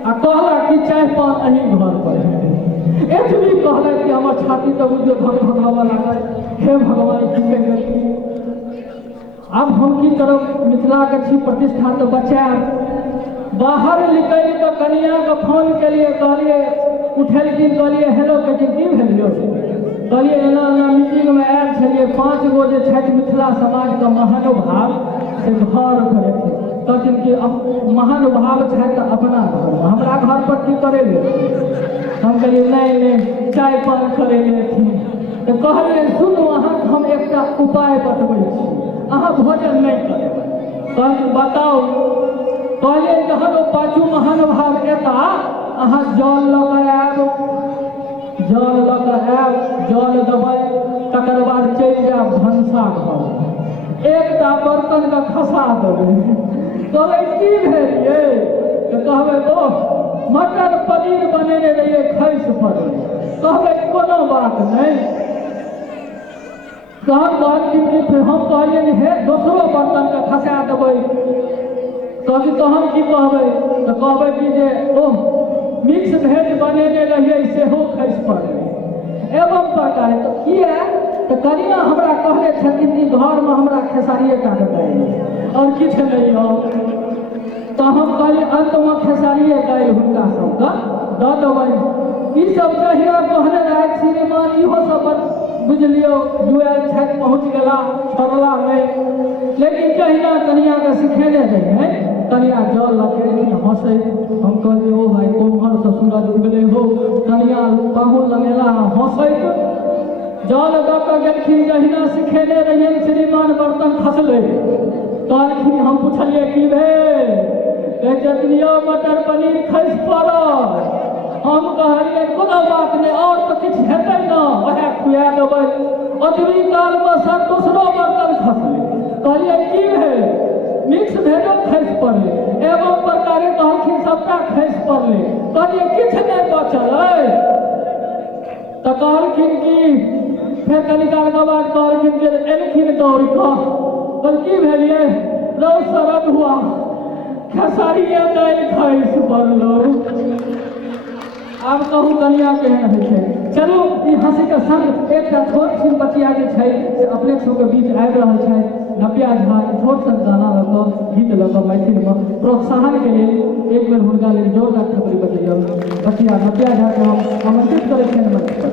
आ कहला कि चाय पान अही घर पर है। एतबी कहला कि हमर छाती तब जो भगवान लागल, हे भगवान की कही अब हम की करब, मिथिला के छी प्रतिष्ठा तो बचाएब। बाहर निकल के कनिया के फोन के लिए कहलिए, उठेलखिन, कहलिए हेलो कही की भेलियो, कहलिए एना एना मीटिंग में आयल छलिए, 5 गो जे छथि मिथिला समाज के महानुभाव से घर करे थे, कहथिन कि महानुभाव छथि तऽ अपना घर में, हमरा घर पर की करे ले। हम कहलिए नहीं चाय पान करे लेथिन। तो कहलिए सुनू अहाँ हम एकटा उपाय बतबै छी, अहाँ भोजन नहीं करेबै। कहलिए बताउ। कहलिए जहन ओ 5 महानुभाव एता अहाँ जल लऽ कऽ आयब, जल लऽ कऽ आयब, जल देबै, तकर बाद चलि जायब भनसा घर, एकटा बर्तन के खसा देबै। कहबै की भेल ये, तऽ कहबै ओ मटर पनीर बनेने रहिए खसि पड़लै। कहबै कोनो बात नहीं। हम कहलिए हे दोसरो बर्तन के खसा देबै, कहबै तो हम की कहबै, तऽ कहबै कि जे ओह मिक्स भेज बनेने रहिए सेहो खसि पड़लै। एवं प्रकार तो किया, तो कनिया हमरा कहले छथिन कि घर में हमरा खेसारिए टा दालि और किछु नहीं हो। तो हम कहलिए अंत में खेसारिए दालि हुनका सबके दऽ देबै। ई सब जहिया कहने रहै श्रीमान इहो सब बुझलियो जुआल छथि, पहुँच गेला छोड़ला नहीं। लेकिन जहिना कनिया के सिखेने रहिए, कनिया जल लगे हंसे। हम कहलिए ओ भाई कोम्हर से सूरज उगले हो, कनिया पाहुन लगेला हंसैत जल दऽ कऽ गेलखिन। जहिना सिखेने रहिए श्रीमान बर्तन खसले, कहलखिन हम पूछलिए की भेल, कहै छथिन यौ मटर पनीर खसि पड़ल। हम कहलिए कोनो बात नहीं, और तो किछु हेतै न वएह खुआ देबै। ओतबी काल में सब दोसरो बर्तन खसले। कहलिए की भेल, मिक्स भेजो खसि पड़लै। एवं प्रकारे कहलखिन सबटा खसि पड़लै। कहलिए किछु नहीं बचल है, तऽ कहलखिन कि फेर कनि काल के बाद कहलखिन जे एलखिन दौड़ कऽ, कहल की भेलिए, रौ सरद हुआ खेसारिए दालि खसि पड़लौ। आब कहू कनिया केहन होइ छै। चलू ई हंसी के संग एकटा छोट सन बचिया जे छै से अपने सबके बीच आबि रहल छै, नव्या झा, छोट सन गाना लऽ कऽ, गीत लऽ कऽ मैथिल में प्रोत्साहन के लेल एक बेर हुनका लेल जोरदार थपड़ी बजैयौ। बचिया नव्या झा के हम आमंत्रित करै छियनि मंच पर।